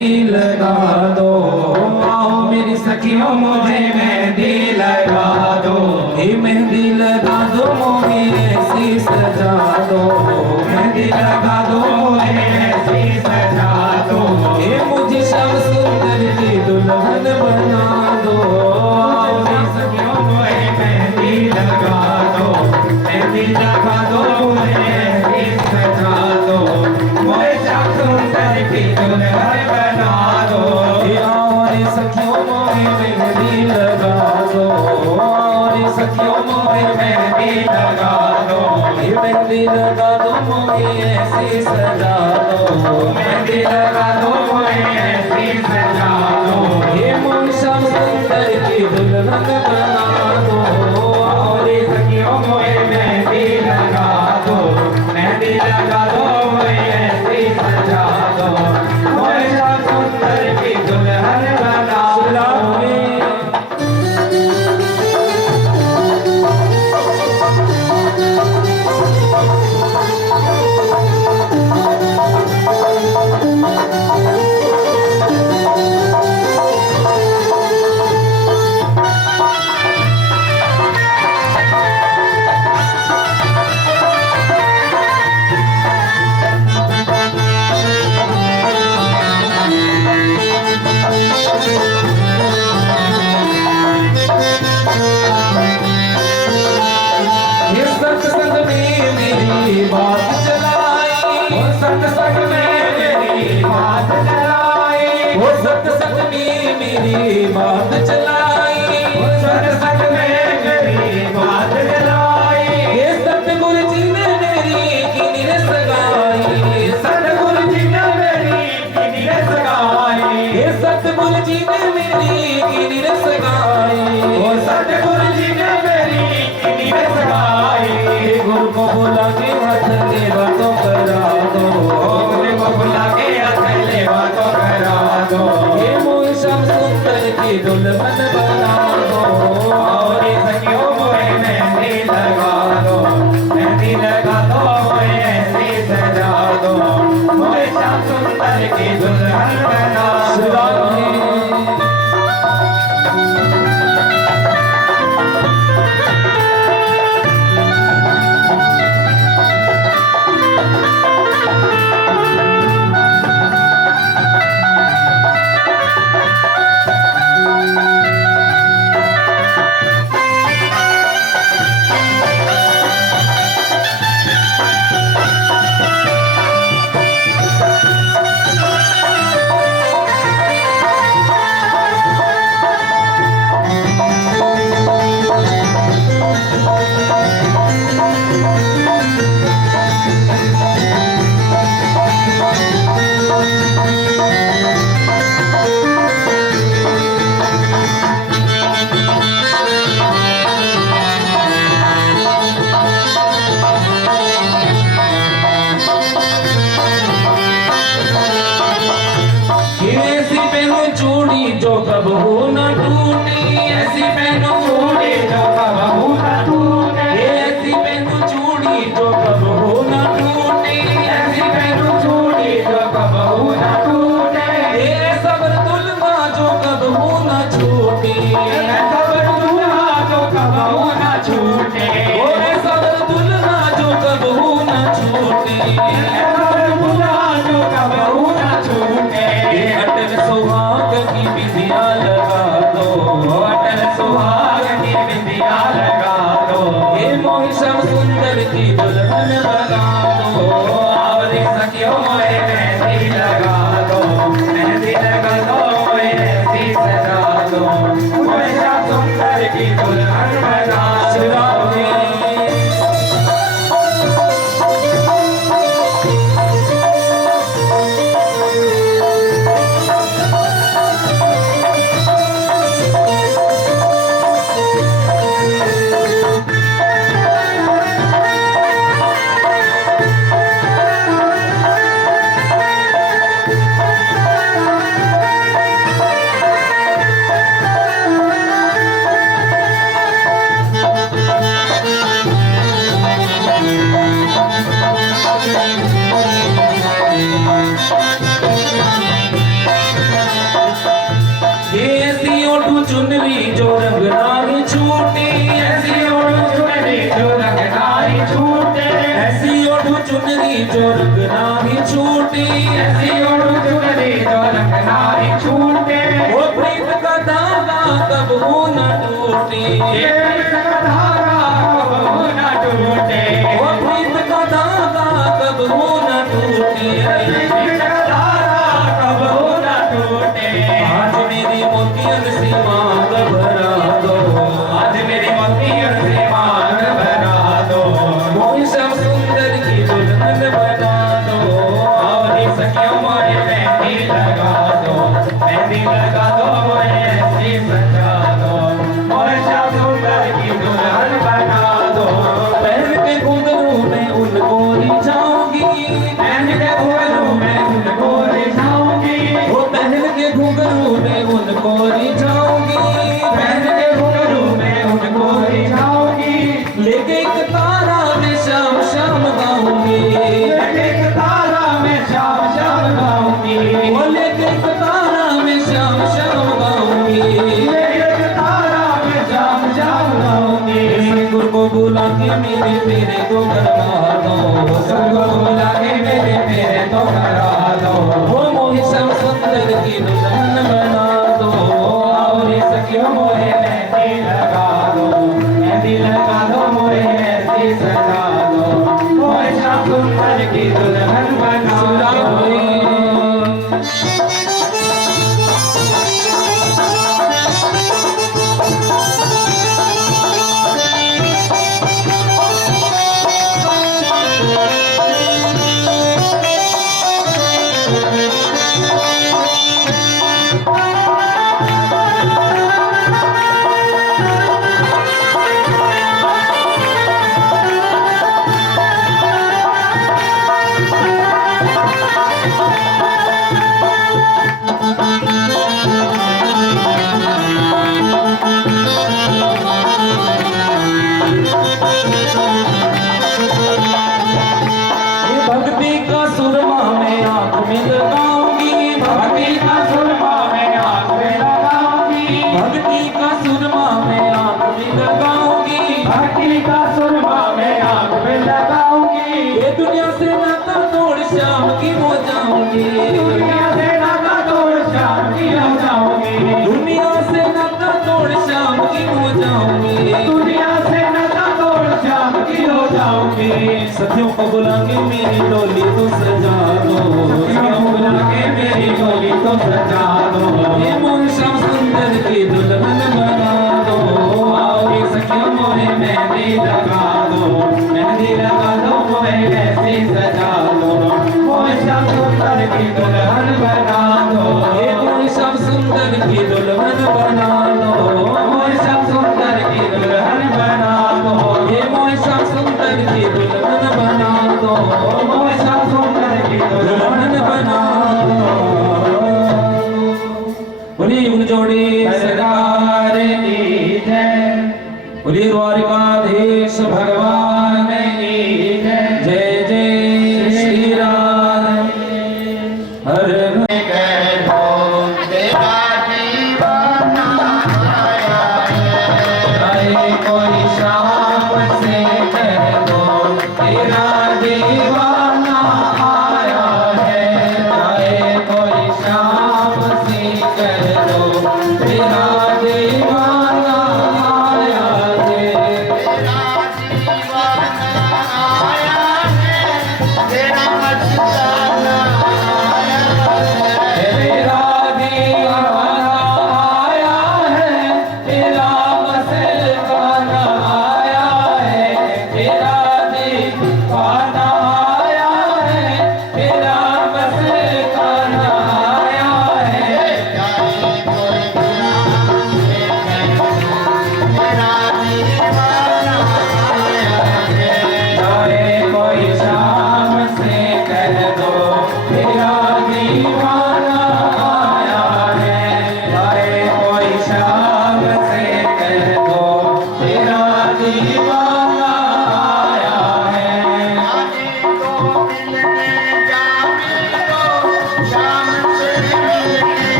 लगा दो, आओ मेरी सखियों मुझे मेहंदी लगा दो, ये मेहंदी लगा दो मोहे ऐसी सजा दो, मेहंदी लगा दो मोहे ऐसी सजा दो, ये मुझे श्याम सुंदर की दुल्हन बना दो, आओ मेरी सखियों मुझे मेहंदी लगा दो, मेहंदी लगा दो मोहे ऐसी सजा दो, मोहे श्याम सुंदर की दुल्हन बना दो, और सखियों मोहे मेहंदी लगा दो, और सखियों मोहे मेहंदी लगा दो, ये मेहंदी लगा दो मोहे ऐसी सजा दो, मेहंदी लगा दो मोहे ऐसी सजा दो, ये मोहे श्याम सुंदर की दुल्हन बना दो, और सखियों मोहे मेहंदी लगा दो, मेहंदी लगा दो मोहे ऐसी सजा दो, मोहे श्याम सुंदर की दुल्हन बना दो। सत्संग में मेरी बात चलाई, वो सत्संग में मेरी बात चलाई, वो सत्संग में मेरी बात चलाई, वो सत्संग में मेरी बात चलाई, ये सतगुरु जी ने मेरी कीनी सगाई, सतगुरु जी ने मेरी कीनी सगाई, ये सतगुरु जी ने मेरी कीनी सगाई, वो सतगुरु जी ने मेरी कीनी सगाई, गुरु को बुला के हाथ ले बातों करा दो, गुरु को बुला के हाथ ले बातों करा दो, ये मोहे श्याम सुंदर की दुल्हन बना दो, और सखियों मोहे मेहंदी लगा दो, मेहंदी लगा दो मोहे ऐसी सजा दो, मोहे श्याम सुंदर की दुल्हन बना दो। जो कबहू न टूटे, ऐसी पहनो चूड़ी जो कबहू न टूटे, ऐसी पहनो चूड़ी जो कबहू न टूटे, ऐसी पहनो चूड़ी जो कबहू न टूटे, ये सबर दुल्हा जो कबहू न छूटे, सबर दुल्हा जो कबहू न छूटे, ये सबर दुल्हा जो कबहू न छूटे, सबर दुल्हा जो कबहू न छूटे, ये अटल सुहाग की बिंदिया लगा चुनरी जो रंग नारी छूटी, ऐसी ओढ़ चुनरी जो रंग नारी छूटे, ऐसी ओढ़ चुनरी जो रंग नारी छूटी, ऐसी ओढ़ चुनरी जो रंग नारी छूटे, वो प्रीत का धागा कब न टूटे, प्रीत का धागा कब न टूटे, वो प्रीत का धागा कब न टूटे, प्रीत का धागा कब न टूटे। आज मेरी मोतियन से मांग भरा दो, आज मेरी मोतियन से मांग भरा दो, मोहि श्याम सुंदर की दुल्हन बना दो, आवली सखियों मोरे मेहंदी लगा दो, मेहंदी लगा दो मोरे ऐसी सजा दो, मोरे श्याम सुंदर की दुल्हन बना दो। पहन के घुंघरू में उनको रिझाऊंगी, पहन के घुंघरू में उनको रिझाऊंगी, वो पहन के घुंघरू में उनको रिझाऊंगी, पहन के घुंघरू में उनको रिझाऊंगी, लेके एक तारा में शाम शाम गाऊंगी, एक तारा में श्याम श्याम गाऊंगी, वो लेके एक तारा में शाम शाम गाऊंगी, एक तारा में श्याम श्याम गाऊंगी। गुरु को बुला के मेरे तेरे को करवा दो, सबको बुला के मेरे तो करा दो, वो मोहि श्याम सुंदर की दुल्हन बना दो, और सखियों मोरे मेहंदी लगा दो, मेहंदी लगा दो मोरे ऐसी सजा दो, मोरे श्याम सुंदर की दुल्हन बना दो। भक्ति का सुरमा में आंख में लगाऊंगी, भक्ति का सुरमा में आंख में लगाऊंगी, भक्ति का सुरमा में आंख में लगाऊंगी, भक्ति का सुरमा में आंख में लगाऊंगी, ये दुनिया से नाता तोड़ शाम की हो जाऊंगी, दुनिया से नाता तोड़ श्याम की हो जाऊंगी, दुनिया से नाता तोड़ शाम की हो जाऊंगी, दुनिया से नाता तोड़ श्याम की हो जाऊंगी। सखियों को बुला के मेरी डोली तो सजा दो, सखियों को बुला के मेरी डोली तो सजा दो, ये मोहि श्याम सुंदर की दुल्हन बना दो, और सखियों मोरे मेहंदी लगा दो, मेहंदी लगा दो मोरे ऐसी सजा दो, मोरे श्याम सुंदर की दुल्हन बना दो, ये मोहि श्याम सुंदर की दुल्हन बना दो, मोरे श्याम सुंदर की दुल्हन बना दो, ये मोहि श्याम सुंदर की दुल्हन बना दो, मोरे श्याम सुंदर की दुल्हन दुल्हन बना दो। बोलिए उन जोड़ी सरकार की जय, बोलिए द्वारिकाधीश भगवान की जय। जय जय श्री राम। हर कोई शाम से कह दो तेरा दीवाना आया है, चाहे कोई शाम से कह दो तेरा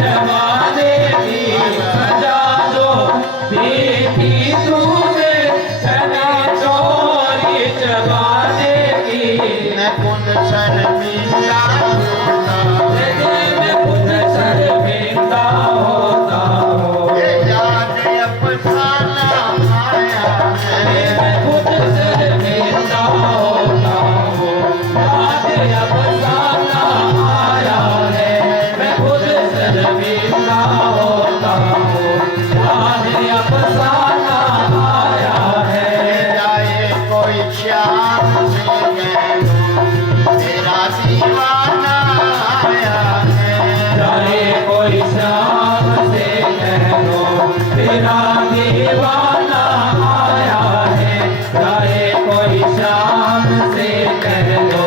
चबा देगी सजा दो बेटी तूने चने चोरी चबा देगी मैं खुद शर्मिंदा होता मैं खुद शर्मिंदा होता हूँ ये याद अफसाना आया है मैं खुद शर्मिंदा होता हूँ याद अफसाना आया है मैं खुद शर्मिंदा होता हूँ याद अफसाना आया है जाए कोई शाम से मैं तेरा दीवाना आया है जाए कोई शाम से कह दो तेरा दीवाना आया है जाए कोई शाम से कह दो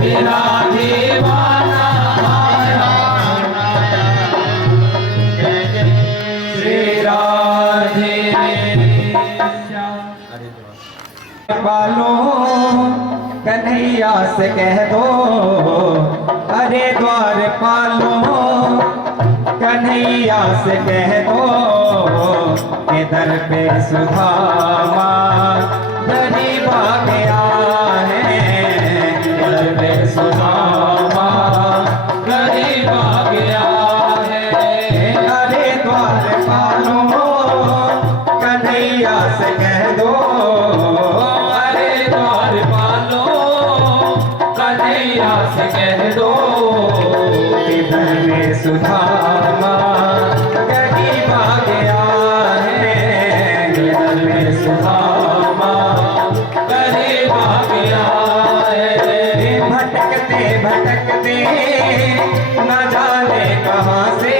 तेरा दीवाना आया श्री राधे वालों कन्हैया से कह दो अरे द्वार पालो कन्हैया से कह दो के दर पे सुधामा गरीबा गया है दर पे सुधामा गरीबा गया है अरे द्वार पालो कन्हैया से कह दो अरे द्वार पालो कन्हैया से कह दो इधर में सुधामा गरीबा गया है इधर में सुधामा गरीबा गया है भटकते भटकते न जाने कहाँ से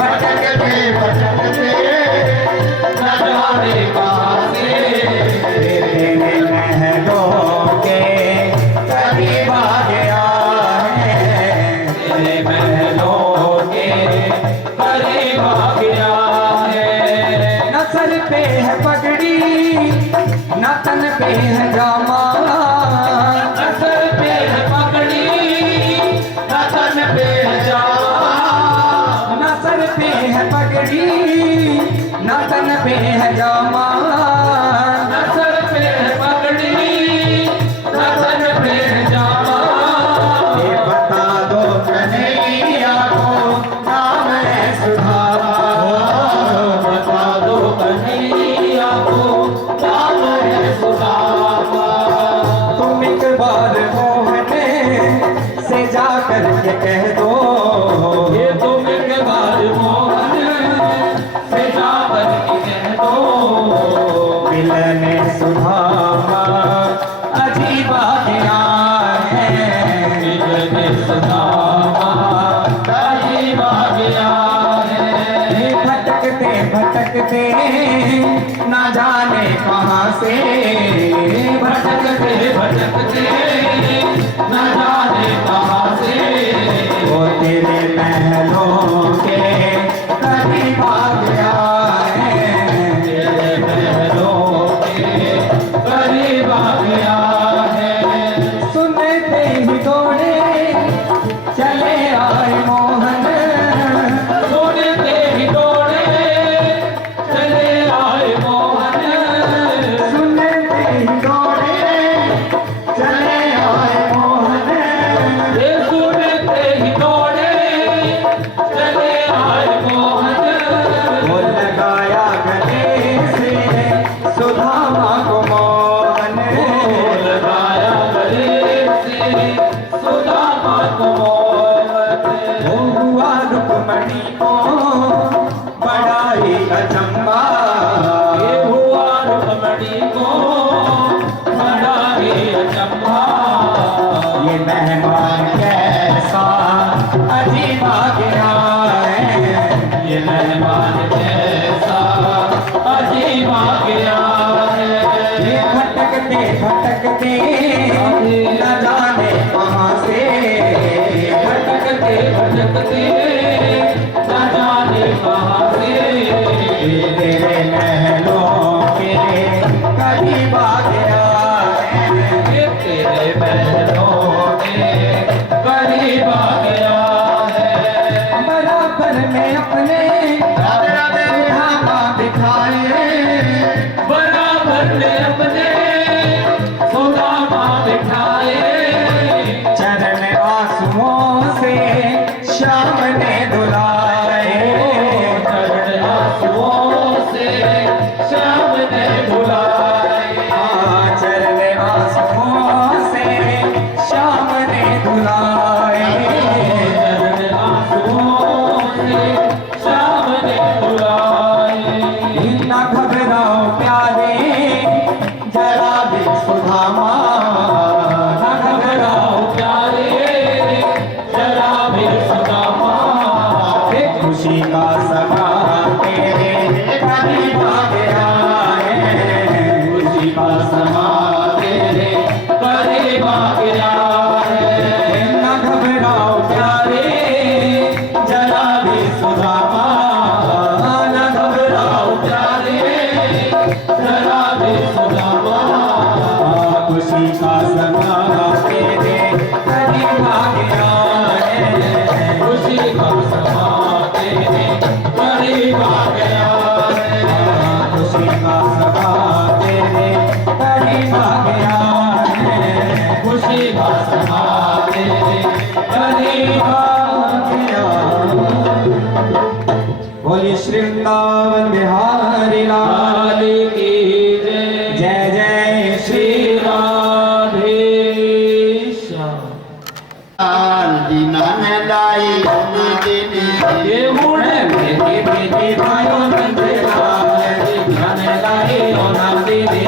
भटकते भटकते न जाने कहाँ से तेरे महलों के करीब आ गया है तेरे महलों के करीब आ गया है न सर पे है पगड़ी न तन पे है जामा असर पे है पगड़ी रतन पे है जामा न सर पे है पगड़ी न तन पे है जामा असर पे है पगड़ी रतन पे है जामा ये बता दो कन्हैया को नाम है सुधामा बता दो कन्हैया को नाम है सुदामा तुम एक बार मोहन से जा कर के कह दो ये तुम एक बार मोहन से जाकर के कह दो मिलन सुधामा अजीबा गया है मिलने सुदामा करीब आ गया है भटकते भटकते न जाने कहाँ से भटकते भटकते न जाने कहाँ से वो तेरे महलों के करीब आ गया है तेरे महलों के करीब आ गया है सुनते ही दौड़े चले आए मोहन सुनते ही दौड़े चले आए मोहन सुनते ही दौड़े चले आए मोहन ये सुनते ही दौड़े चले आए मोहन वो लगाया गले से सुधामा को मोहन लगाया गले से सुदामा को मोहन वो हुआ रुक्मणी को बड़ा ही अचंबा ये हुआ रुक्मणी को बड़ा ही अचंभा ये मेहमान कैसा अजीब आ गया है ये मेहमान कैसा अजीब आ गया है ये भटकते भटकते न जाने कहाँ से भटकते भटकते न जाने कहाँ से तेरे बराबर में अपने राधे राधे सुदामा बिठाए, बराबर में अपने सुदामा बिठाए, चरण आंसुओं से श्याम ने धुलाए, चरण आंसुओं से श्याम ने धुलाए, चरण आंसुओं से श्याम ने धुलाए, चरण आंसुओं से श्याम ने धुलाए। न घबराओ प्यारे जरा भी सुदामा, न घबराओ प्यारे जरा भी सुदामा, खुशी का समा तेरे करीब आ गया है, खुशी का समा तेरे करीब आ गया है। न घबराओ प्यारे जरा भी सुदामा, न घबराओ प्यारे जरा भी सुदामा, खुशी का समा तेरे करीब आ गया है, खुशी का समा तेरे करीब आ गया है। खुशी का समा तेरे करीब आ गया है, खुशी का समा तेरे करीब आ गया। बोलिए श्री वृंदावन बिहारी लाल लाल की जय, जय जय श्री श्री राधे श्याम। दीना ने लाई दीदी ये मुड़े मेरे बेटे भाइयों नंदे लाल, ध्यान लाए नाम दे दे,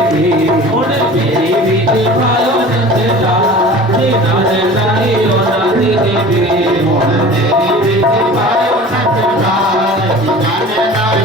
मुड़े मेरे बेटे भाइयों नंदे लाल, ध्यान लाए नाम दे दे, तेरी बेटी भाइयों नंद लाल दीना ने लाई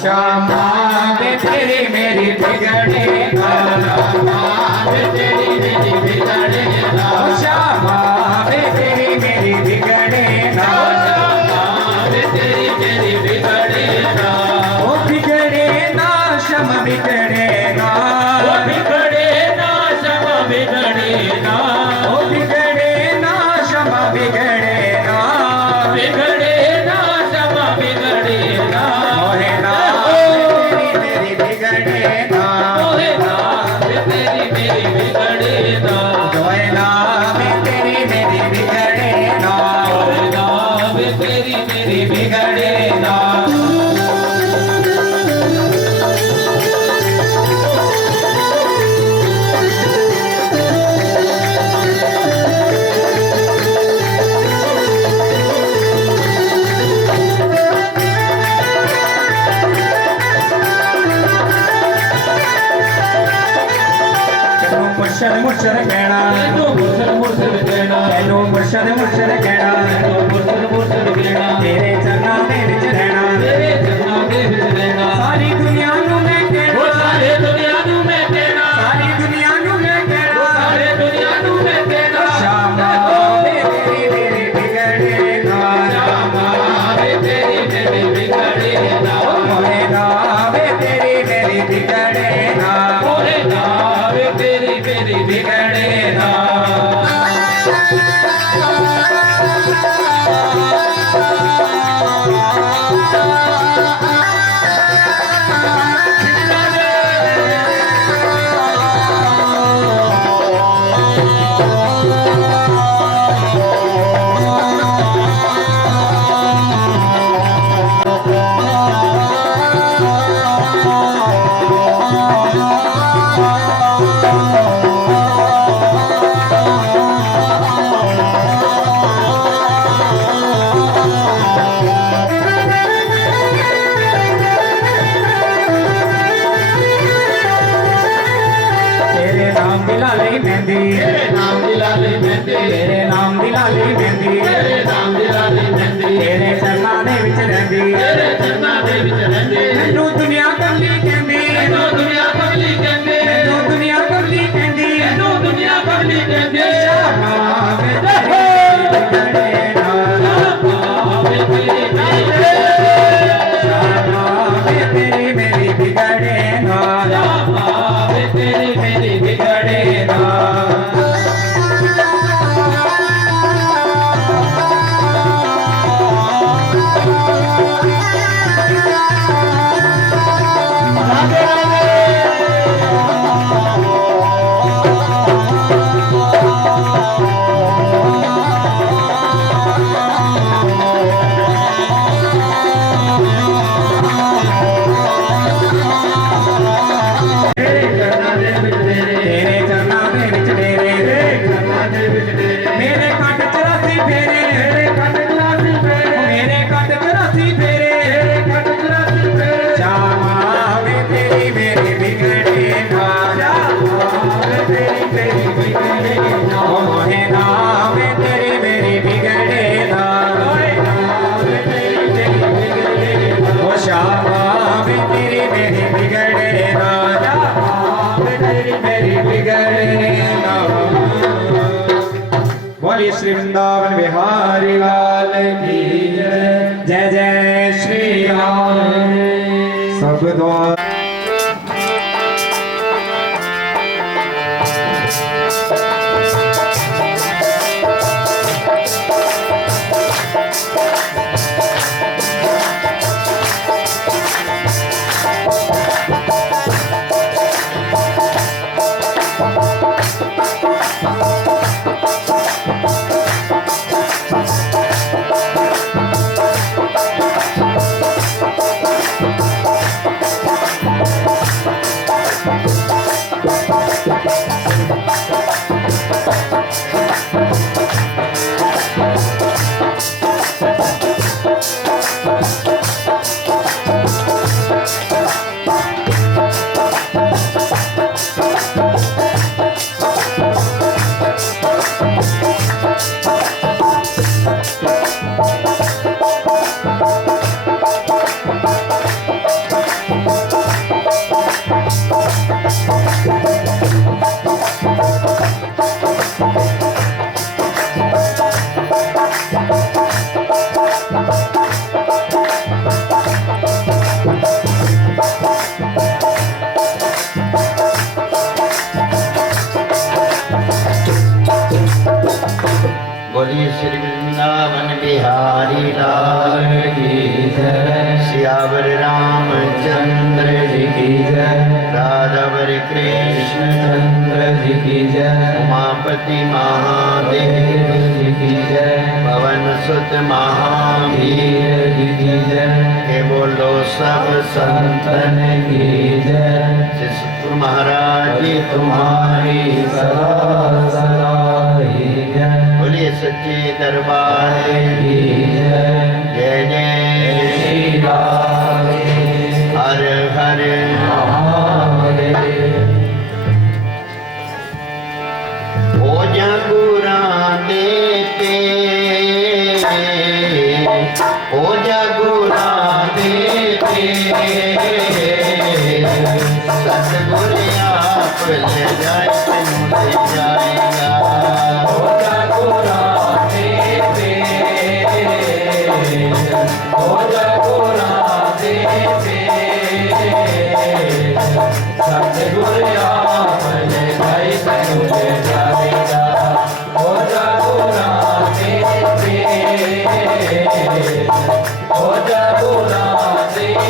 श्यामा वे तेरी मेरी बिगड़े श्यामा वे तेरी मेरी बिगड़े ना श्यामा वे तेरी मेरी बिगड़े ना वे तेरी मेरी बिगड़े ना ओ बिगड़े ना श्याम बिगड़े ना ओ बिगड़े ना श्यामा बिगड़े ना ओ बिगड़े ना श्याम बिगड़े ना बिगड़े ना श्यामा बिगड़े ना मोहे ना तेरी मेरी बिगड़े ना मोहे ना वे तेरी मेरी बिगड़े ना मोहे ना वे तेरी मेरी बिगड़े ना मोहे ना वे तेरी मेरी बिगड़े ना मुर्शद मुर्शद कहना तू मुर्शद मुर्शद कहना तेनू मुर्शद मुर्शद कहना तू मुर्शद मुर्शद कहना तेरे चरनां दे विच रहना तेरे चरनां दे विच रहना सारी दुनिया नू मैं वो कहना सारे दुनिया नू मैं कहना सारी दुनिया नू मैं कहना सारे दुनिया नू मैं कहना श्यामा वे तेरी मेरी बिगड़े ना श्यामा वे तेरी मेरी बिगड़े ना मोहे ना वे तेरी मेरी बिगड़े ना मोहे ना वे तेरी मेरी बिगड़े ना तेरे नाम दी लाली मेहंदी तेरे नाम दी लाली मेहंदी तेरे नाम दी लाली मेहंदी तेरे नाम दी लाली मेहंदी तेरे चरनां दे विच रहंदी तेरे चरनां दे विच रहंदी मैनू दुनिया कमली कहंदी मैनू दुनिया पगली कहंदी मैनू दुनिया कमली कहंदी मैनू दुनिया पगली कहंदी श्यामा वे तेरी बिगड़े ना श्यामा वे तेरी मेरी श्यामा वे तेरी मेरी बिगड़े ना श्यामा वे तेरी मेरी बिगड़े ना तेरे चरनां दे विच डेरे मेरे कट 84 फेरे मेरे कट 84 फेरे श्यामा वे तेरी मेरी बिगड़े ना ओ मोहे ना वे तेरी मेरी बिगड़े ना ओ श्यामा वे तेरी मेरी बिगड़े ना मेरी बिगड़े ना बोलिए श्री वृंदावन बिहारी लाल की जय जय श्री राम सब द्वार बिहारी लाल की जय, सियावर रामचंद्र जी की जय, राधावर कृष्ण चंद्र जी की जय, उमापति महादेव जी की जय, पवन सुत महावीर वीर जी की जय, के बोलो सब संतन संतन की जय, शिशु महाराज जी तुम्हारी सदा सदा ही जय, बोलिए सच्चे दरबार की जय, जय जय श्री राम हर हर महादेव। हो जगुरा देते हो जगुरा देते सतगुर आप ले जाए ले जाएगा हो जगुरा देते, हो जगुरा देते, सतगुर आप ले जाए तुझे जाएगा। हो जगुरा देते, हो जगुरा देते,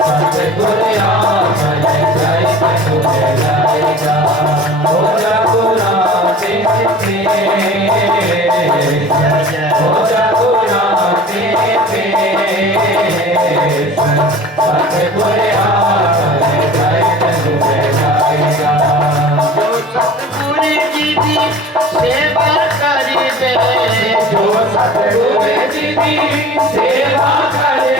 सतगुर आप ले जाए तुझे जाएगा। हो जगुरा देते, हो जगुरा देते, सतगुर आप ले जाए तुझे जाएगा। जो सतगुर जी की सेवा करी दे जो सतगुर जी की सेवा करे,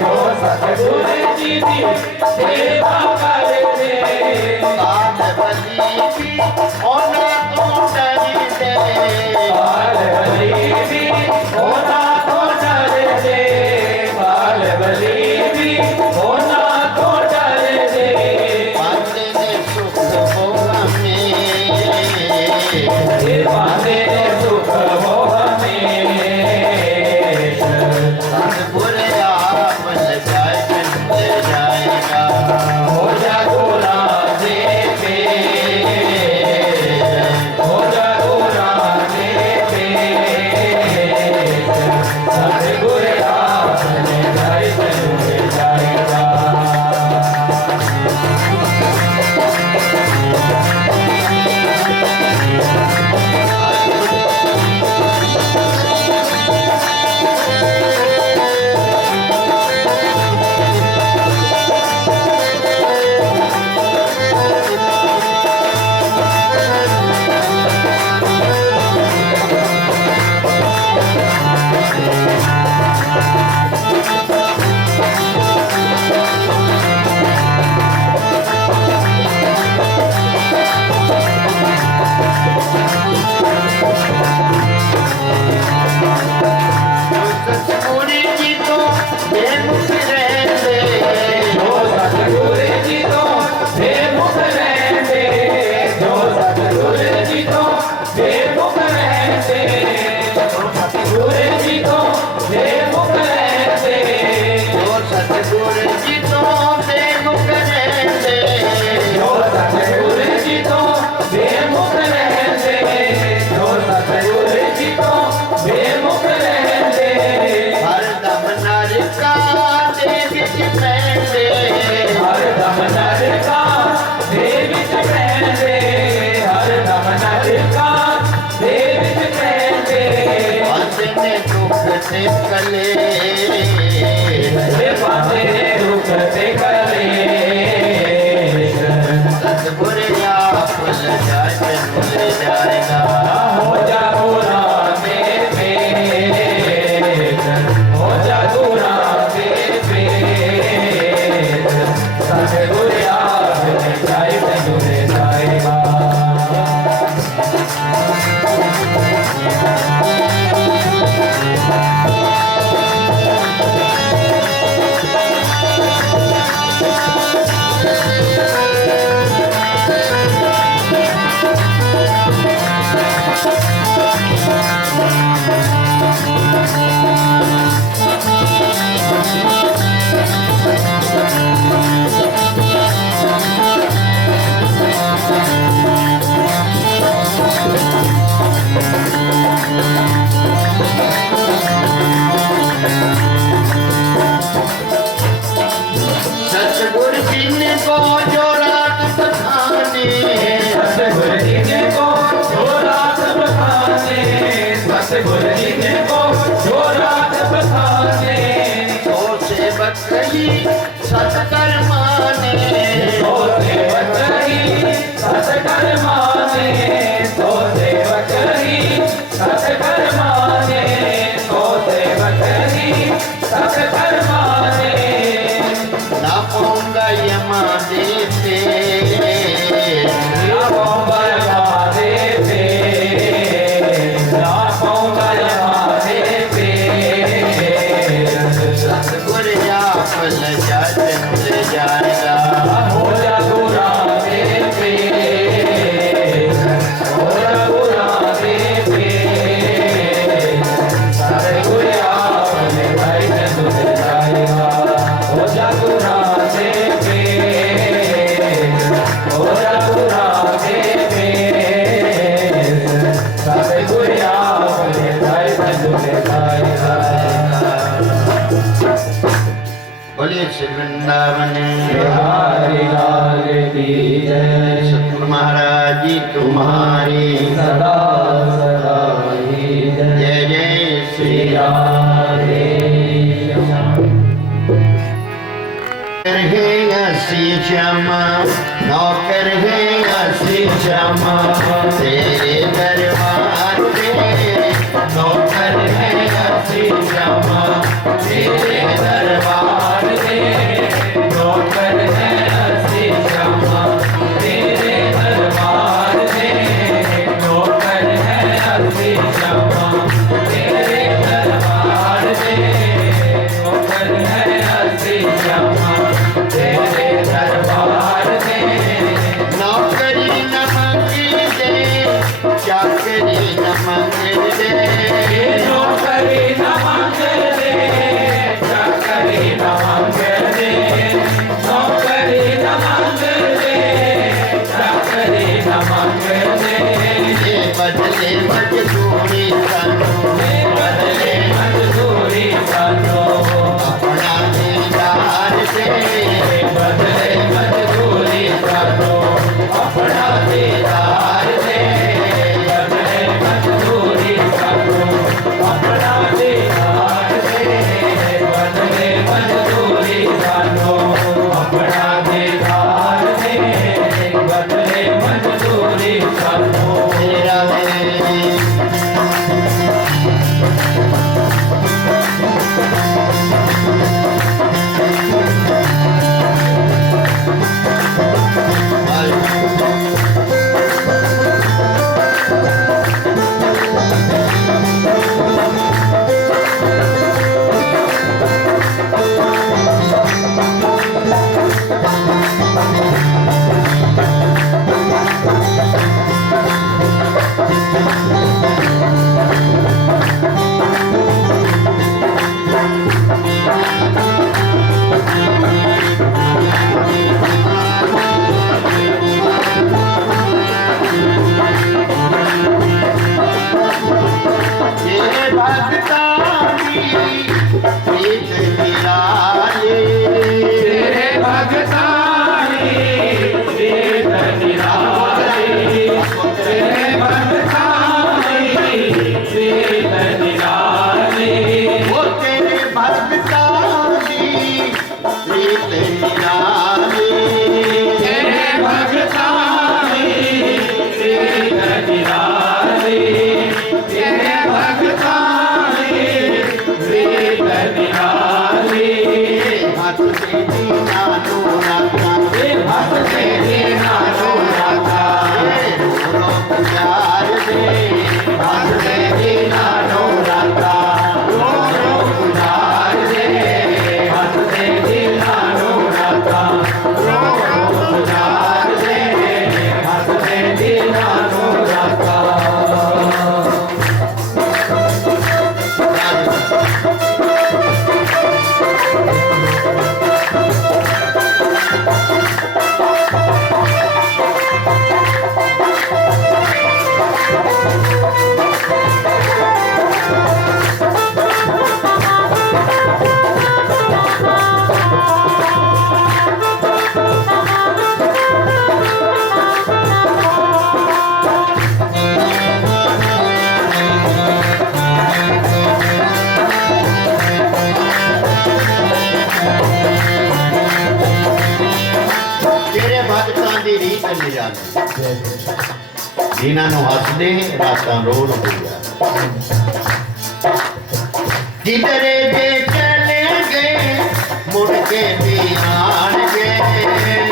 जो सतगुर जी की सेवा करे, काल बली भी होना तो डरी दे बाल बली भी होना तो डर दे, बाल बली भी होना तो डर दे, पाते ने सुख भोग में पाते सुख मोह में, सतगुर आप ले जाए ले जाएगा हो जगुरा देते, हो जगुरा देते, सतगुर आप ले जाए तुझे जाएगा। सतगुर जी तो बेमुख रहते जो सतगुर जी तो बेमुख रहते, जो सतगुर जी तो बेमुख रहते, सतगुर जी तो बेमुख रहते, जो सतगुर जी तो बेमुख रहते जो सतगुर जी तो बेमुख रहते, जो सतगुर जी तो बेमुख रहते, हर दम नरका दे विच पैंदे हर दम नरका दे विच पैंदे, हर दम नरका दे विच पैंदे, पाते ने दुख ते कले हे पाते दुख ते कलेश, सतगुर आप ले जाए ले जाएगा हो जगुरा देते, हो जगुरा देते, सतगुर आप ले जाए तुझे जाएगा। सतगुर जिनको जो राज बसाने तो सेवक ही सतकर माने तो सेवक ही सतकर माने तो सेवक ही सतकर माने तो सेवक ही सतकर माने ना पाऊंगा यमा देते ना पाऊंगा यमा देते ना पाऊंगा यमा देते सतगुर या फल जा चंद्र जाएगा हो जा पूरा देते हो जा पूरा देते सतगुर आपने भाई चंद्र जाएगा हो जा पूरा देते हो जा पूरा देते सतगुर आपने भाई चंद्र जाएगा बोलिए श्री वृंदावन बिहारी लाल की जय सतगुरु महाराज जी तुम्हारी सदा सदा ही जय जय जय श्री श्री राधे है हसी क्षमा नौकर है हसी क्षमा तेरे दरबार में नौकर है हसी क्षमा तेरे दरबार में नौकर है हसी क्षमा तेरे दरबार में नौकर है हसी क्षमा तेरे दरबार में नौकर है हसी क्षमा तेरे दरबार में नौकरी न मंगी दे चाकरी न मंगी दे नौकरी न मांग दे चाकरी न मांग दे नौकरी न मांग दे चाकरी न मांग दे ये बदले मजदूरी तनु बदले मजदूरी सानो अपना दीदार से बदले मजदूरी सानो अपना दीदार दे बदले मजदूरी सानो अपना दीदार दे बदले मजदूरी सानो अपना दीदार दे बदले मजदूरी सानो तेरा है ये भक्तानी प्रीत निराले तेरे भगतानी प्रीत निराली तेरे भगतानी प्रीत निराली वो तेरे भक्तानी प्रीत निराले तेरे भगतानी प्रीत निराली तेरे भगतानी इन्हों हसदे रातां रोल हो गया किधरे दे चले गए मुड़ के भी आन गए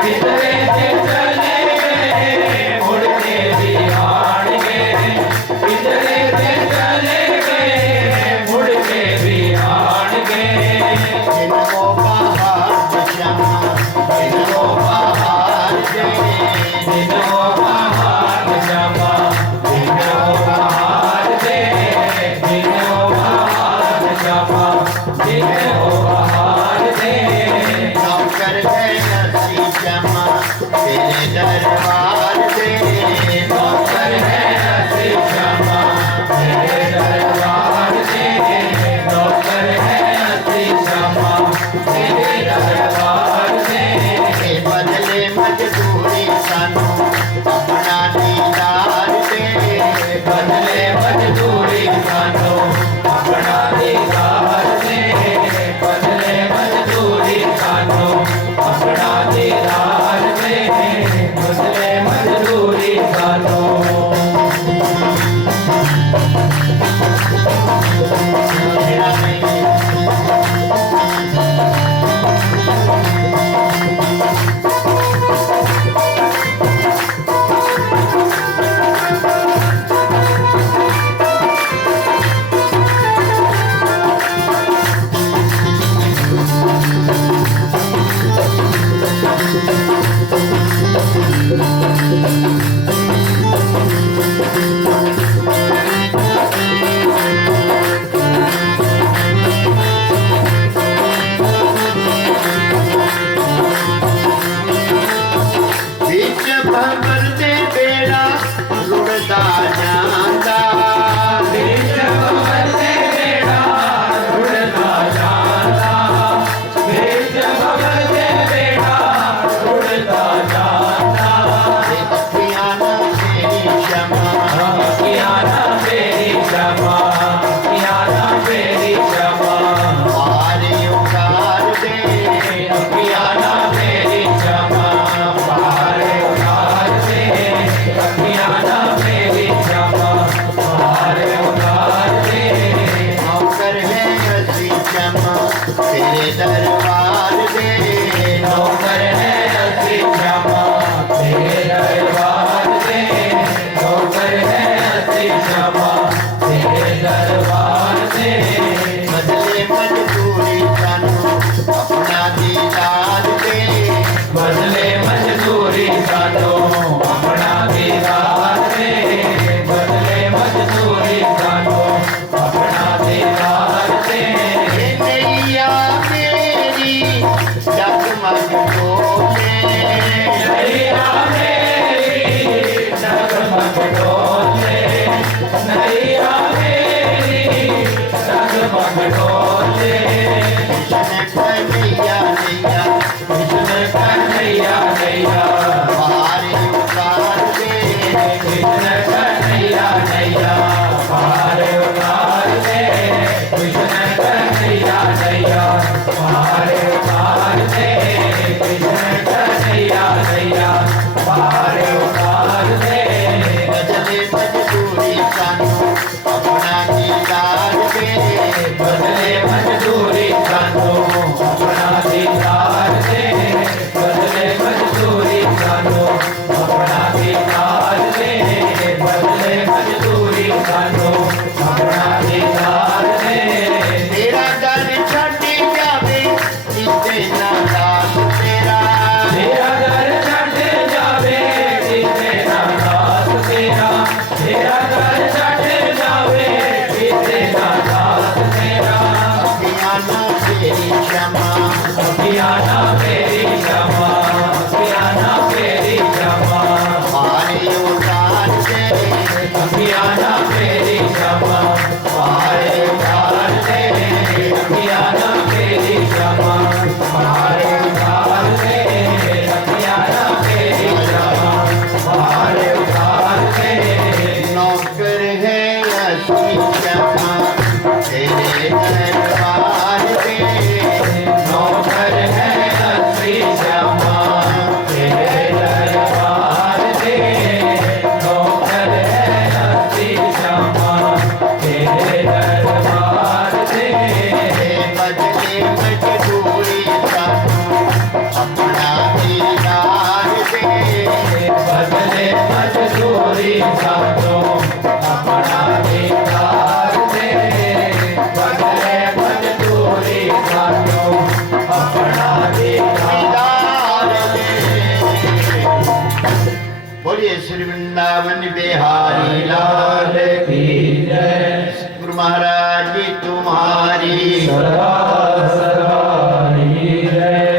किधरे से चले गए मुड़ के भी आएंगे किधरे से चले गए मुड़ के भी आएंगे इनको बाहर जमा इनको बाहर दे दिनों बाहर जमा दिनों बाहर दे दिनों बाहर जमा दिनों बाहर दे नौकर है नसी जमा तेरे दरबार दे नौकर है नसी जमा तेरे दरबार दे नौकर है नसी जमा तेरे दरबार दे के बदले मजदूरी सानू अपना दीदार दे बदले मजदूरी सानो अपना दीदार दे बदले मजदूरी सानो अपना दीदार दे बदले मजदूरी सानो मेरा नहीं बीच भंवर दे बेड़ा रुड़दा जांदा बीच भंवर दे बेड़ा रुड़दा जांदा बीच भंवर दे बेड़ा रुड़दा जांदा अखियां ना तेरी शमा कियाना मेरी क्षमा कियाना मेरी क्षमा मारे उतार दे कियाना मेरी क्षमा मारे उतार दे कियाना मेरी क्षमा मारे उतार दे नौकर है नसी जमा तेरे दरबार दे नौकर है नसी क्षमा तेरे दरबार दे नौकर है नसी क्षमा तेरे दरबार दे बदले मजदूरी सानू अपना दीदार दे बदले मजदूरी सानो अपना दीदार दे बदले मजदूरी सानो अपना दीदार दे हे नैया मेरी जगमग बोले नैया मेरी जगमग डोले नैया मेरी जगमग डोले कृष्ण कन्हैया नैया कृष्ण कन्हैया नैया मारे उतार दे कृष्ण कन्हैया नैया पार उतार दे कृष्ण कन्हैया नैया पार उतार दे कृष्ण कन्हैया नैया पार उतार दे बदले मजदूरी सानू अपना दीदार दे बदले मजदूरी सानो अपना दीदार दे बदले मजदूरी सानो अपना दीदार दे बदले मजदूरी सानो अपना दीदार दे तेरा दर छड़ी जावे जिते ना दास तेरा तेरा दर छड़ जावे जिते ना दास तेरा तेरा दर छड़ जावे जिते ना दास तेरा अखियां ना तेरी क्षमा कियाना मेरी क्षमा कियाना मेरी क्षमा मारे उतार दे कियाना मेरी क्षमा मारे उतार दे कियाना मेरी क्षमा मारे उतार दे कियाना मेरी क्षमा मारे उतार दे नौकर है असली क्षमा तेरे दरबार दे नौकर है असली क्षमा तेरे दरबार दे नौकर वृंदावन बिहारी लाल की जय। गुरु महाराज जी तुम्हारी सदा सदा ही जय।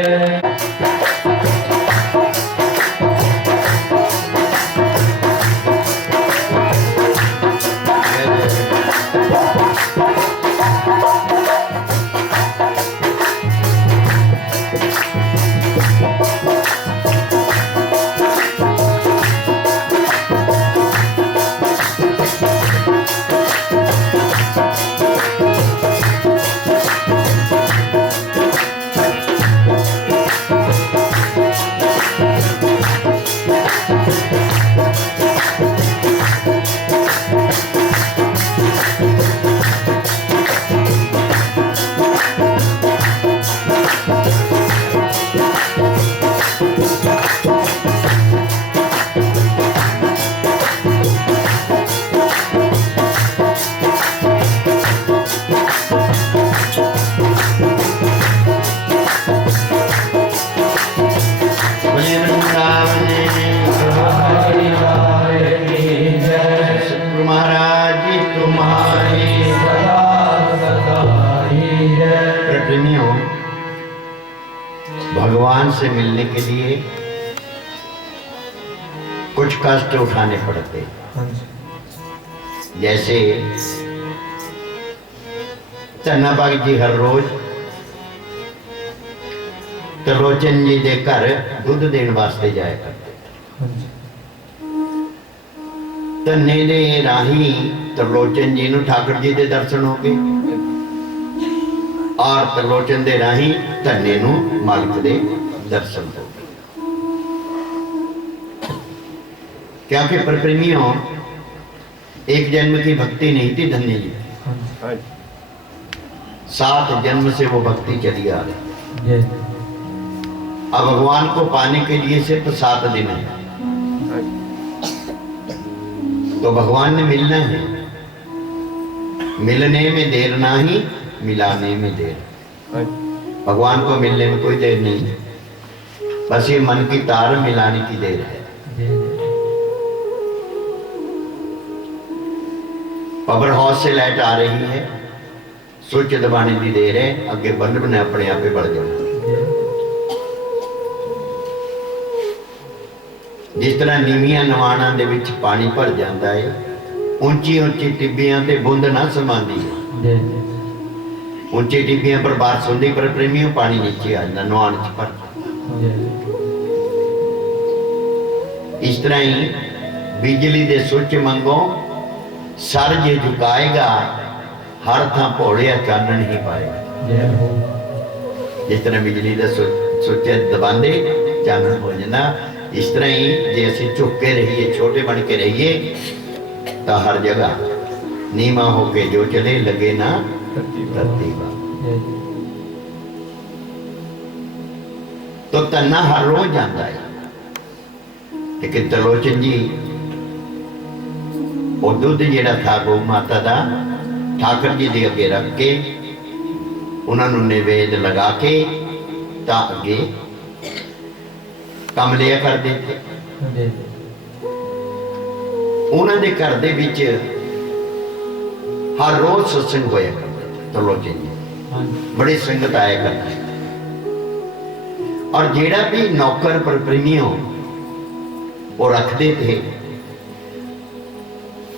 बोले वृंदावन बिहारी लाल की जय। गुरु महाराज जी तुम्हारी सदा सदा ही जय। प्रेमियों, भगवान से मिलने के लिए कुछ कष्ट उठाने पड़ते। जैसे धन्ना भगत जी हर रोज त्रिलोचन जी के घर दुध देने वास्ते जाया करते। धन्ने दे राही त्रिलोचन जी नूं ठाकुर जी के दर्शन हो गए और त्रिलोचन दे राही धन्ने नूं मालिक दे दर्शन हो गए। क्योंकि प्रेमियों, एक जन्म की भक्ति नहीं थी धन्य जी, 7 जन्म से वो भक्ति चली आ रही। अब भगवान को पाने के लिए सिर्फ 7 दिन है, तो भगवान ने मिलना है। मिलने में देर ना ही, मिलाने में देर। भगवान को मिलने में कोई देर नहीं है, बस ये मन की तार मिलाने की देर है। पावर हाउस से लाइट आ रही है, स्विच दबाने की देर है, अगे बल्ब ने अपने आप ही बढ़ जाना। जिस तरह नीवियां नवाणा दे विच पानी भर जाता है, ऊंची ऊंची टिब्बियां ते बूंद ना समांदी है। ऊंची टिब्बियां पर बारिश होंदी, पर प्रेमियों पानी नीचे आ जाता, नवाण च भर। इस तरह ही बिजली दे स्विच मंगो, सर जे झुकाएगा, हर थां भोड़िया चानन ही पाएगा। जिस तरह बिजली का स्विच दबाते चानन हो जाना, इस तरह ही जे असीं झुक के रहिए, छोटे बन के रहिए, तो हर जगह नीमा होके जो चले लगे ना तरतीबा। तो धन्ना हर रोज जाता है, लेकिन त्रिलोचन जी वो दुध जिहड़ा था गौ माता का ठाकुर जी के अगे रख के उन्होंने निवेद लगा के ता अगे काम लिया करते थे। उन्होंने घर दे विच हर रोज सत्संग होया करते थे। त्रिलोचन जी बड़ी संगत आया करती, और जेड़ा भी नौकर पर प्रेमियों वो रखते थे,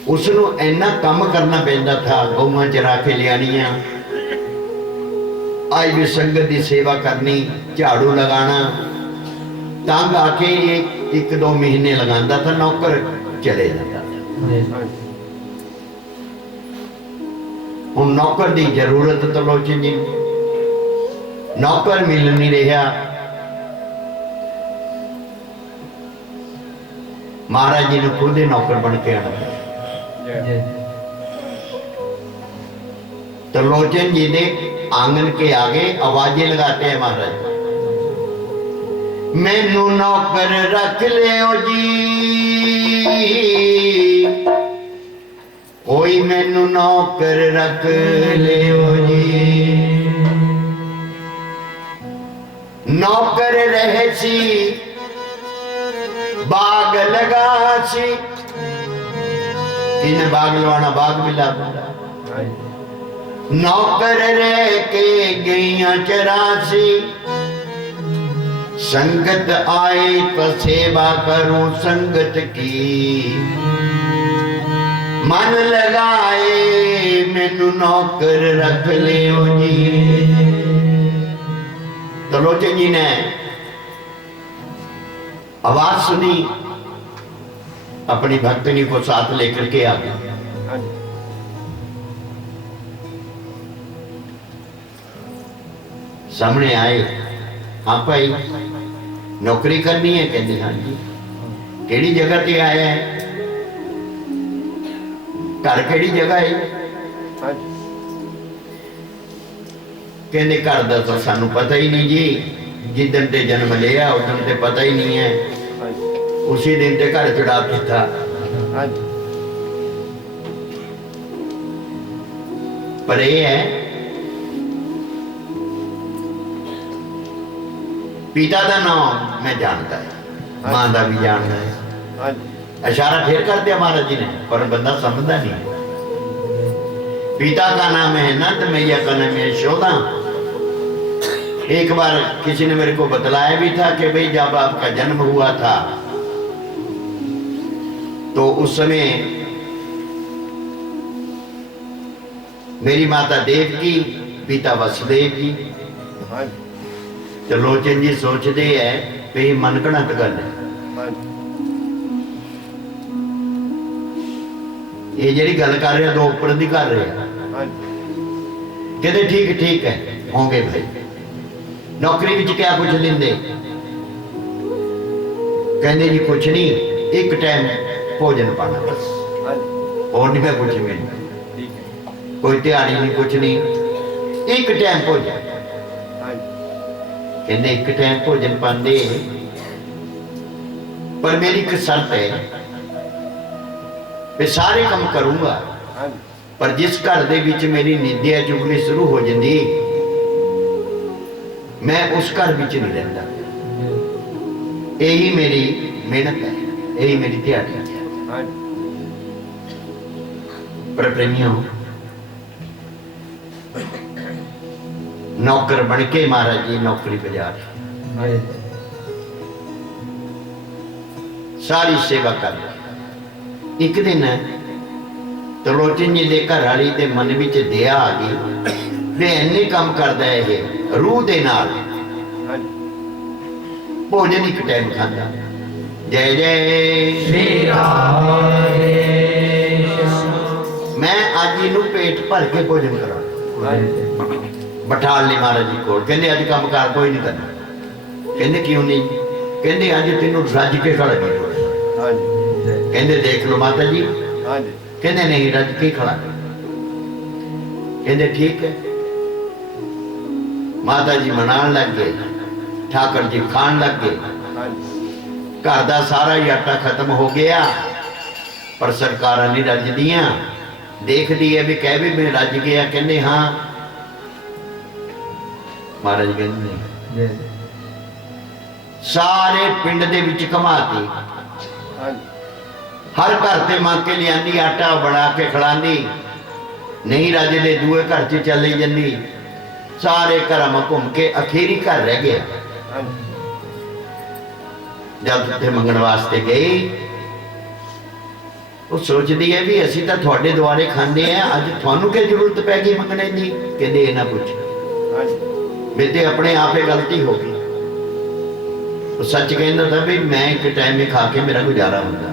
उसनों इन्ना काम करना पैंदा था। गौवां चरा के लियानियां, आज भी संगत की सेवा करनी, झाड़ू लगाना, तंग आके 1-2 महीने लगाता था, नौकर चले जाता था। हुण नौकर की जरूरत त्रिलोचन जी, नौकर मिल नहीं रहा। महाराज जी ने खुद ही नौकर बन के आना। त्रिलोचन जी ने आंगन के आगे आवाजें लगाते हैं महाराज, मैनू नौकर रख लियो जी, कोई मैनू नौकर रख लियो जी। नौकर रहे सी, बाग लगा सी, किने बाग लवाना बाग भी ला दिंदा। नौकर रह के गईयां 84 संगत आए तो सेवा करूं संगत की। मन लगाए मैनू नौकर रख लियो जी। तो लोचन जी ने आवाज सुनी, अपनी भक्तनी को साथ लेकर के आ गए। सामने आए, हाँ भाई नौकरी करनी है? कहते हाँ जी। केड़ी जगह ते आया है? घर केड़ी जगह है? कहते घर दा तो सानू पता ही नहीं जी, जिदन ते जन्म लिया उदन ते पता ही नहीं है, उसी दिन ते घर चढ़ा दिता। पर यह है पिता का नाम मैं जानता है, मां का भी जानता है। इशारा फिर कर दिया महाराज जी ने, पर बंदा समझता नहीं। पिता का नाम है नंद, मैया का नाम है यशोदा। एक बार किसी ने मेरे को बतलाया भी था कि भाई जब आपका जन्म हुआ था तो उस समय मेरी माता देवकी, पिता वसुदेव जी। तो लोचन जी सोचते हैं कि मन घड़त गल है, ये जी गल कर रहे दो उपर की कर रहे हैं। कहते ठीक ठीक है होंगे भाई। नौकरी विच क्या कुछ लेंदे? कहते जी कुछ नहीं, एक टाइम भोजन पाना बस, और नहीं मैं कुछ भी नहीं, कोई दिहाड़ी नहीं, कुछ नहीं, एक टाइम भोजन। कहते एक टाइम भोजन पाते, पर मेरी एक शर्त है कि सारे काम करूंगा, पर जिस घर दे विच मेरी निंदिया चुगली शुरू हो जाती मैं उस घर विच नहीं रहता। यही मेरी मेहनत है, यही मेरी दिहाड़ी है। पर प्रेमियों, नौकर बन के महाराज जी नौकरी बजा रहे, सारी सेवा कर रहे। एक दिन त्रिलोचन जी के घर वाली के मन में दया आ गई वे इन्ने काम करता है ये रूह दे नाल, भोजन एक टाइम खाता। जय जय श्री राधे। मैं अज इनू पेट भर के भोजन करा बठाल ली महाराज जी को। कहते अज काम कार कोई नहीं करना। कहते क्यों नहीं? कहते अज तेनू रज के खड़ा कहते देख लो माता जी। कहते नहीं रज के खड़ा। कहते ठीक है। माता जी मनान लग गए, ठाकर जी खान लग गए। घर का सारा ही आटा खत्म हो गया, पर सरकार नहीं रजदियां। देखती है भी कह भी मैं रज गया। कहते हाँ। महाराज कहते सारे पिंड दे विच घुमाती, हर घर से मंग के लियानी, आटा बना के खिलानी, नहीं रजदे दूए घर च चली जाती। सारे घर में घूम के अखीरी घर रह गया। जब उत्थे मंगण वास्ते गई, वो सोचती है भी असी तो थोड़े द्वारे खाने हैं, अज थानू क्या जरूरत पै गई मंगने की? कहते ये ना पूछ, मेरे अपने आप ही गलती हो गई। तो सच कहना था भी मैं एक टाइम में खा के मेरा गुजारा होता।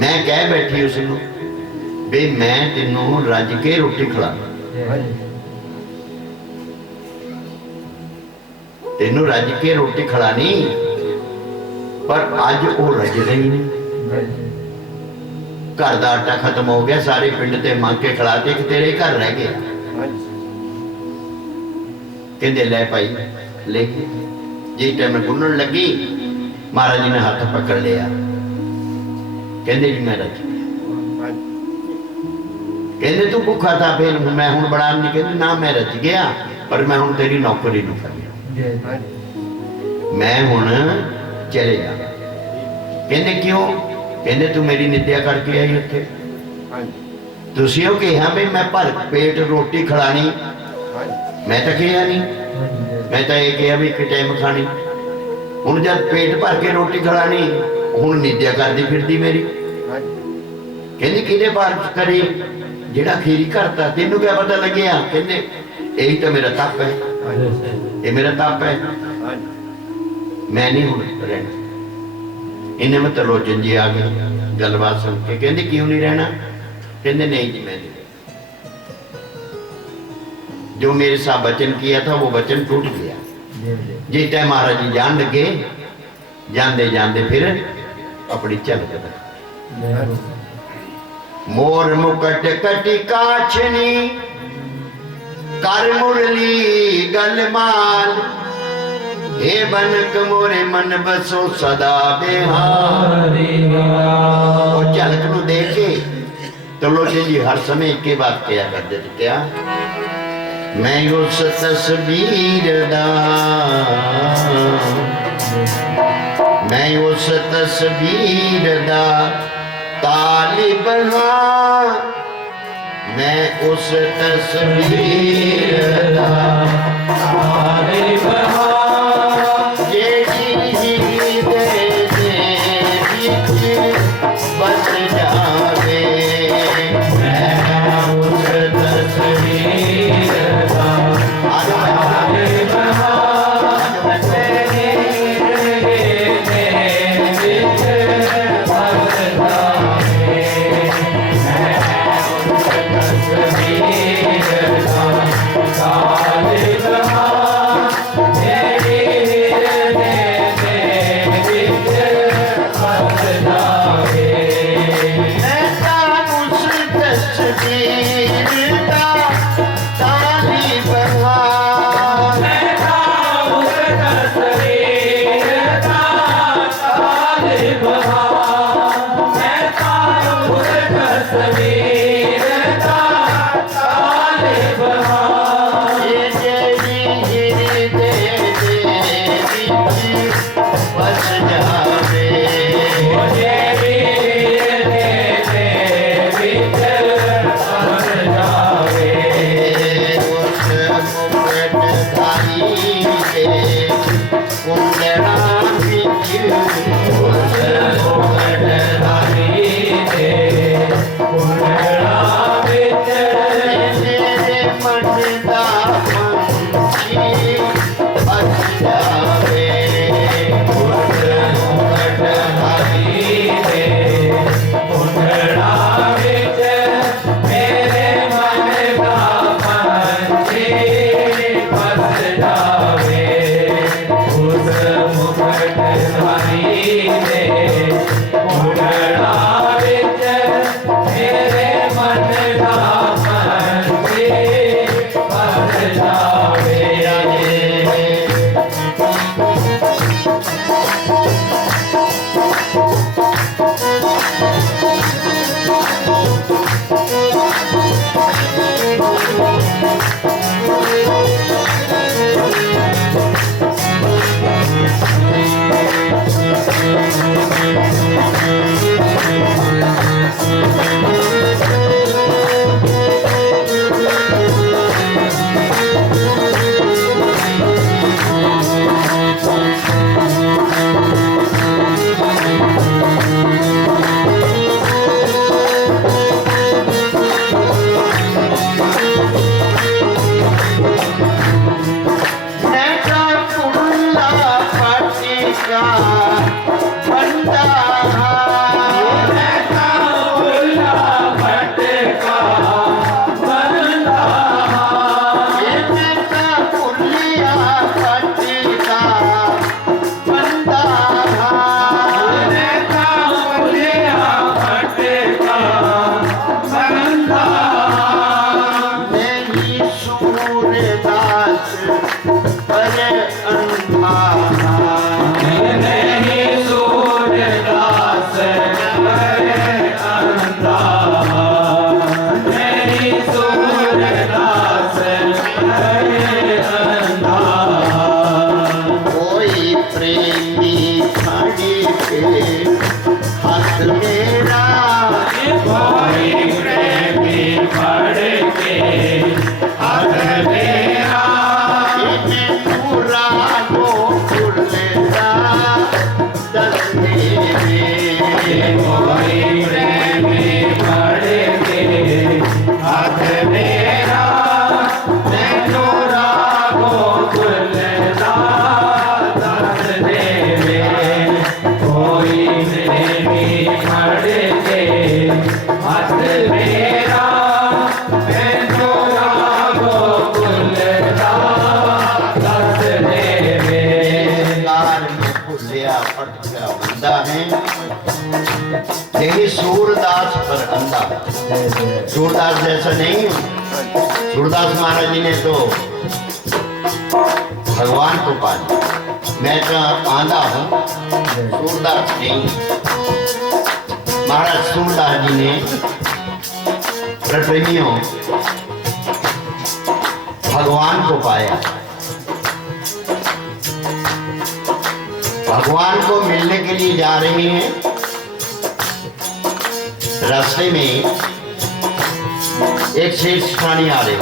मैं कह बैठी उसनू भी मैं तेनों रज के रोटी खिला, तेनों रज के रोटी खिलानी, पर अज वो रज रही नहीं। घर का आटा खत्म हो गया, सारे पिंड ते मंग के खिलाते, कि तेरे घर रह गया। कहते ले भाई ले। जिस टाइम गुनन लगी महाराज जी ने हाथ पकड़ लिया। कहते जी मैं रज गया। कहते तू भूखा था फिर मैं हूं बड़ा नहीं? कहते ना मैं रज गया, पर मैं हूं तेरी नौकरी नहीं करनी, मैं हूं चले जा। कहते क्यों? कहते तू मेरी निंदा करके आई उत्थे, ਤੁਸੀਂ ਉਹ ਕਿਹਾ ਵੀ ਮੈਂ ਭਰ ਪੇਟ ਰੋਟੀ ਖਿਲਾਣੀ, ਮੈਂ ਤਾਂ ਕਿਹਾ ਨਹੀਂ, ਮੈਂ ਤਾਂ ਇਹ ਕਿਹਾ ਵੀ ਇੱਕ ਟਾਈਮ ਖਾਣੀ। ਹੁਣ ਜਦ ਪੇਟ ਭਰ ਕੇ ਰੋਟੀ ਖਿਲਾਣੀ, ਹੁਣ ਨਿੱਦਿਆ ਕਰਦੀ ਫਿਰਦੀ ਮੇਰੀ। ਕਹਿੰਦੀ ਕਿਹਦੇ ਪਾਰ ਕਰੀ ਜਿਹੜਾ ਖੀਰੀ ਕਰਤਾ, ਤੈਨੂੰ ਕਿਆ ਪਤਾ ਲੱਗਿਆ? ਕਹਿੰਦੇ ਇਹੀ ਤਾਂ ਮੇਰਾ ਤਪ ਹੈ, ਇਹ ਮੇਰਾ ਤਪ ਹੈ, ਮੈਂ ਨਹੀਂ ਹੁਣ ਰਹਿਣਾ। ਇਹਨੇ ਮੈਂ ਤਰਲੋਚਨ ਜੀ ਆ ਗਏ ਗੱਲਬਾत सुन के, कहते क्यों नहीं रहना? कहते नहीं जी मैं नहीं, जो मेरे साथ वचन किया था वो वचन टूट गया। जिस टाइम महाराज जी जान लगे, जानते जानते फिर अपनी चल पड़ा। मोर मुकट कटी काछनी कर मुरली गलमाल, हे बनक मोरे मन बसो सदा बेहाल। और झलक नूं देख के त्रिलोचन जी हर समय एक ही बात किया करते थे, क्या? मैं उस तस्वीर दा, मैं उस तस्वीर दा तालिब हां, मैं उस तस्वीर दा तालिब हां, जेड़ी दे विच बस जावे, मैं उस तस्वीर दा तालिब हां, Hallelujah. सूरदास पर अंधा। सूरदास जैसा नहीं हूं। सूरदास महाराज जी ने तो भगवान को पा लिया, मैं तो आंधा हूं, सूरदास नहीं। महाराज सूरदास जी ने प्रेमियों भगवान को पाया। भगवान को मिलने के लिए जा रहे हैं। रास्ते में एक शेष स्थानी आ रहे,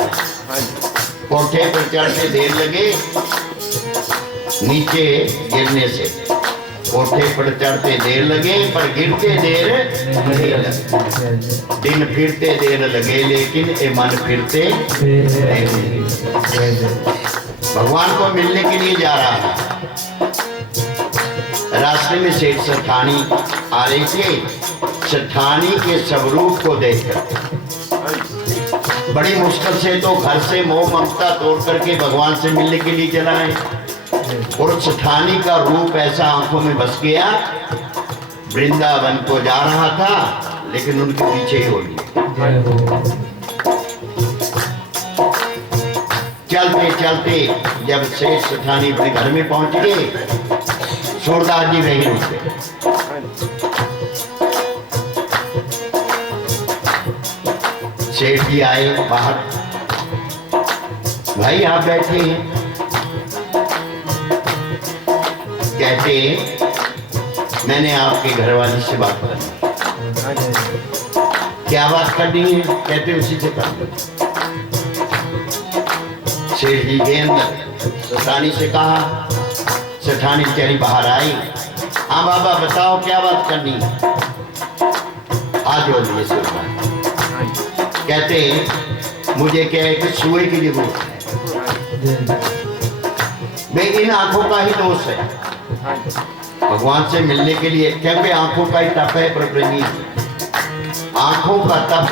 कोठे पर चढ़ते देर लगे, नीचे गिरने से। कोठे पर चढ़ते देर लगे पर गिरते देर नहीं लगे। दिन फिरते देर लगे लेकिन ये मन फिरते नहीं। भगवान को मिलने के लिए जा रहा है। रास्ते में सेठ सेठानी आ रही थी। सेठानी के स्वरूप को देखकर बड़ी मुश्किल से तो घर से मोह ममता तोड़ करके भगवान से मिलने के लिए चला है। और सेठानी का रूप ऐसा आंखों में बस गया। वृंदावन को जा रहा था लेकिन उनके पीछे ही हो गया। चलते चलते जब शेष सेठानी अपने घर में पहुंच गए, सूरदास जी वहीं रुके। सेठ जी आए बाहर, भाई आप बैठे हैं। कहते मैंने आपके घरवाली से बात करनी। क्या बात करनी है? कहते उसी से कर लो। सेठ जी के अंदर सेठानी से कहा। सेठानी बेचारी बाहर आई। हाँ बाबा बताओ क्या बात करनी है? आज बोलिए सेठानी। कहते मुझे क्या है कि सुए की जरूरत है। इन आंखों का ही दोष है। भगवान से मिलने के लिए क्योंकि आंखों का ही तप है। प्रेमी आंखों का तप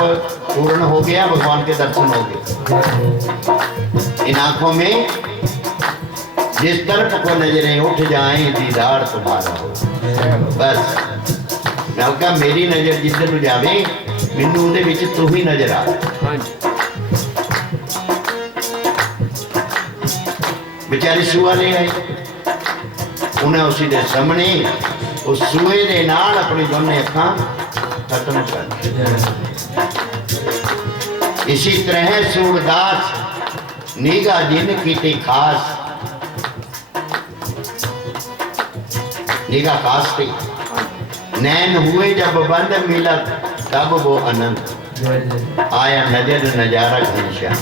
पूर्ण हो गया, भगवान के दर्शन हो गए। इन आंखों में जिस तरफ को नजरें उठ जाएं दीदार तुम्हारा हो। बस नलका मेरी नजर जिधर ਨੂੰ ਜਾਵੇ ਮੈਨੂੰ ਉਹਦੇ ਵਿੱਚ ਤੂੰ ਹੀ ਨਜ਼ਰ ਆ। बेचारे सूआ ले आए। उन्हें उसी दे सामने उस सूए दे नाल अपनी दोनों अखां खत्म कर दी। इसी तरह सूरदास निगाह जिन की खास, निगाह खास थी। नैन हुए जब बंद मिला तब वो आनंद आया, नजर नजारा घनश्याम।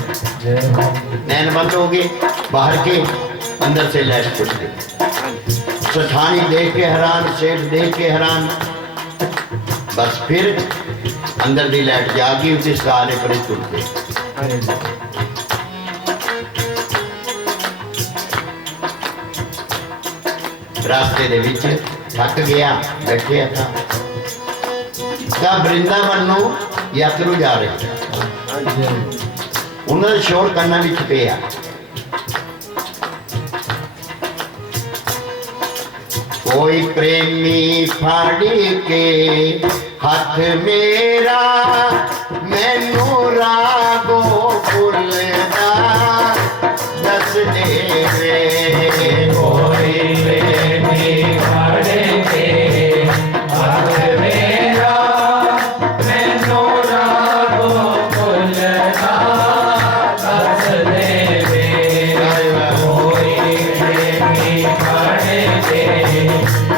नैन बंद हो गए, बाहर के अंदर से लैट खुश गई। सेठानी देख के हैरान, सेठ देख के हैरान। बस फिर अंदर दी लैट जागी, उसे सारे पर टुट गए। रास्ते दे विच थक गया, बैठे था। वृंदावन नूं यात्रु जा रहे, उन्होंने शोर करना भी पिया। कोई प्रेमी फाड़ी के हाथ मेरा मैनू रागो भुलदा दस दे रे। कोई प्रेमी फाड़ी के हाथ मेरा मैनू रागो भुलदा दस दे रे। कोई प्रेमी फाड़ी के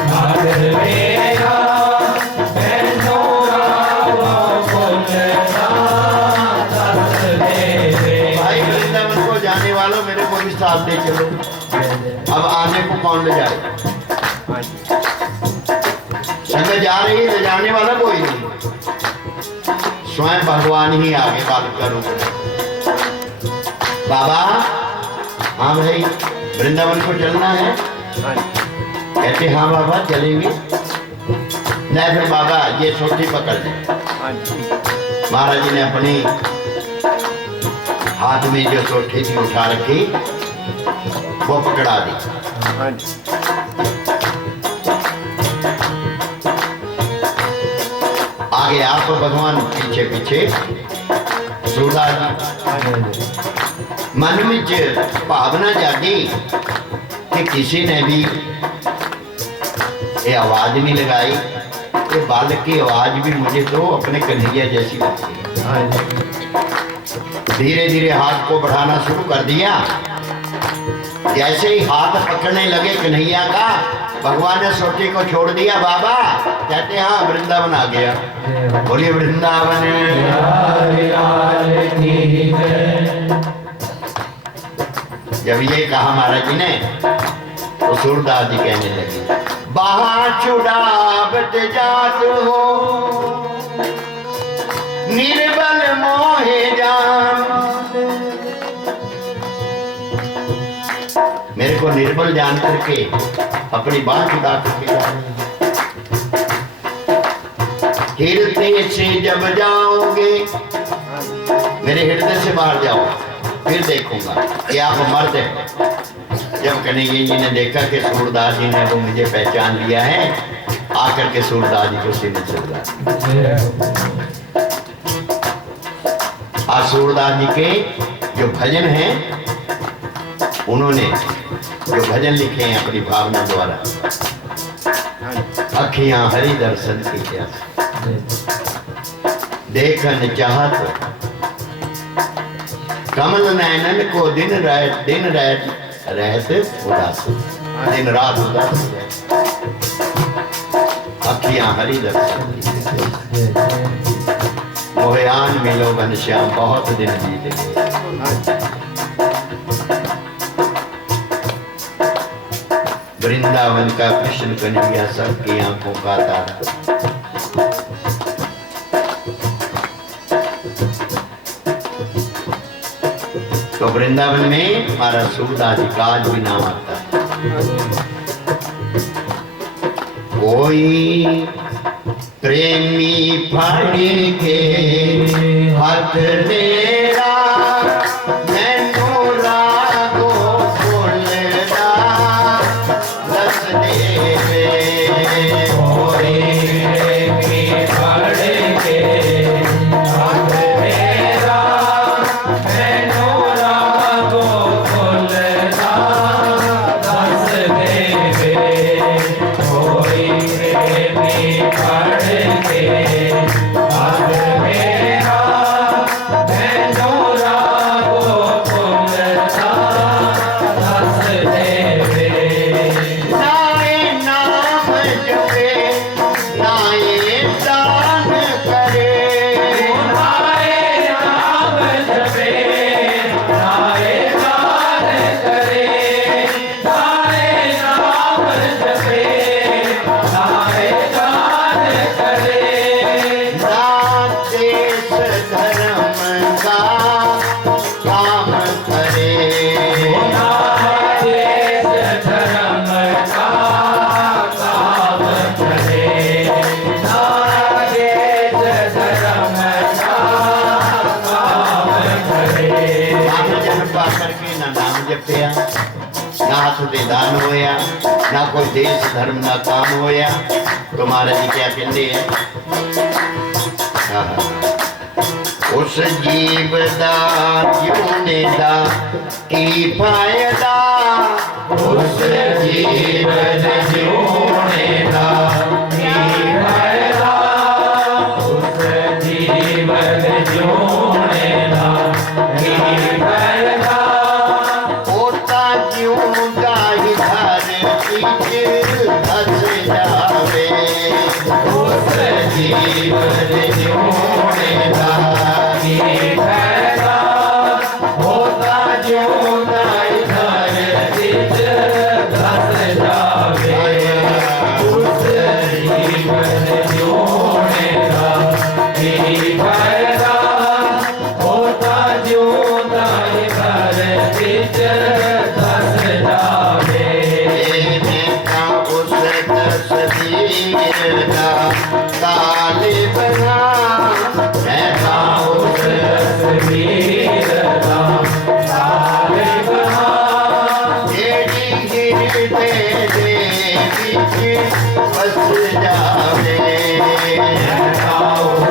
हाथ मेरा मैनू रागो भुलदा दस दे रे। भाई वृंदावन को जाने वालों मेरे को भी साथ दे चलो। अब आने को कौन ले जाए? संगत जा रही है, ले जाने वाला कोई नहीं, स्वयं भगवान ही आगे बात करो। बाबा हाँ भाई वृंदावन को चलना है? कहते हाँ बाबा चलेंगे। नहीं फिर बाबा ये सोटी पकड़ ले। महाराज जी ने अपनी हाथ में जो सोटी थी उठा रखी, वो पकड़ा दी। आगे आप भगवान पीछे पीछे सूरदास जी। मन में भावना जागी कि किसी ने भी ये आवाज नहीं लगाई, ये बालक की आवाज भी मुझे तो अपने कन्हैया जैसी लगती है। धीरे धीरे हाथ को बढ़ाना शुरू कर दिया। जैसे ही हाथ पकड़ने लगे कन्हैया का, भगवान ने सोटी को छोड़ दिया। बाबा कहते हाँ वृंदावन आ गया। बोलिए वृंदावन। जब ये कहा महाराज जी ने तो सूरदास जी कहने लगे, बाहर छुड़ावत जात हो निर्बल मोहे जान। मेरे को निर्बल जान करके अपनी बात छुड़ा करके हृदय से जब जाओगे, मेरे हृदय से बाहर जाओ, फिर देखूंगा कि आप मर्द हैं। जब कन्हैया जी ने देखा कि सूरदास जी ने वो मुझे पहचान लिया है, आकर के सूरदास जी को सीने से लगा। आज सूरदास जी के जो भजन हैं, उन्होंने जो भजन लिखे हैं अपनी भावना द्वारा, अखियां हरि दर्शन की प्यास देखन चाहत, कमल नैनन को दिन रात रहते उदास, दिन रात उदास, अखियां हरि दर्शन की मोहयान मिलो घनश्याम, बहुत दिन बीत गए। वृंदावन का कृष्ण कन्हैया सबकी आंखों का तारा। तो वृंदावन में हमारा सूरदास जी का आज भी नाम आता है। कोई प्रेमी फाड़ी के हाथ मेरा, मैनू रागो फुलदा दस देवे। कोई प्रेमी फाड़ी के हाथ मेरा, मैनू रागो फुलदा दस देवे। कोई प्रेमी फाड़ी के हाथ मेरा, मैनू रागो फुलदा दस देवे। नाए नाम जपे नाए दान करे, नाए नाम जपे नाए दान करे, नाए नाम जपे नाए दान करे। ना देश धर्म का काम करे, ना देश धर्म का काम करे, ना देश धर्म का काम करे। नाम जन पा करके ना नाम जपया, ना हाथ दे दान होया, ना कोई देश धर्म ना काम होया। तो महाराज जी क्या कहते हैं, उस जीव दा जीने दा की फायदा, उस जीवन जीने दा की फायदा, उस जीवन जीने दा की फायदा। होता जीऊंगा ही धरती धस जावे, उस जीवन जीने दा की फायदा। होता जीऊंगा इधर बीच धस जावे, उस जीवन जीने दा की फायदा। होता जीऊंगा इधर बीच धस जावे। देखा उस तस्वीर का काले बना, ऐसा उस तस्वीर का काले बना, जेड़ी हृदय दे विच बस जावे। ऐसा उस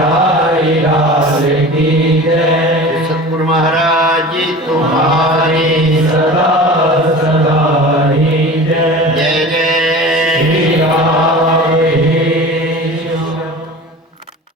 बिहारी लाल की जय। सतगुरु महाराज जी तुम्हारी सदा सदा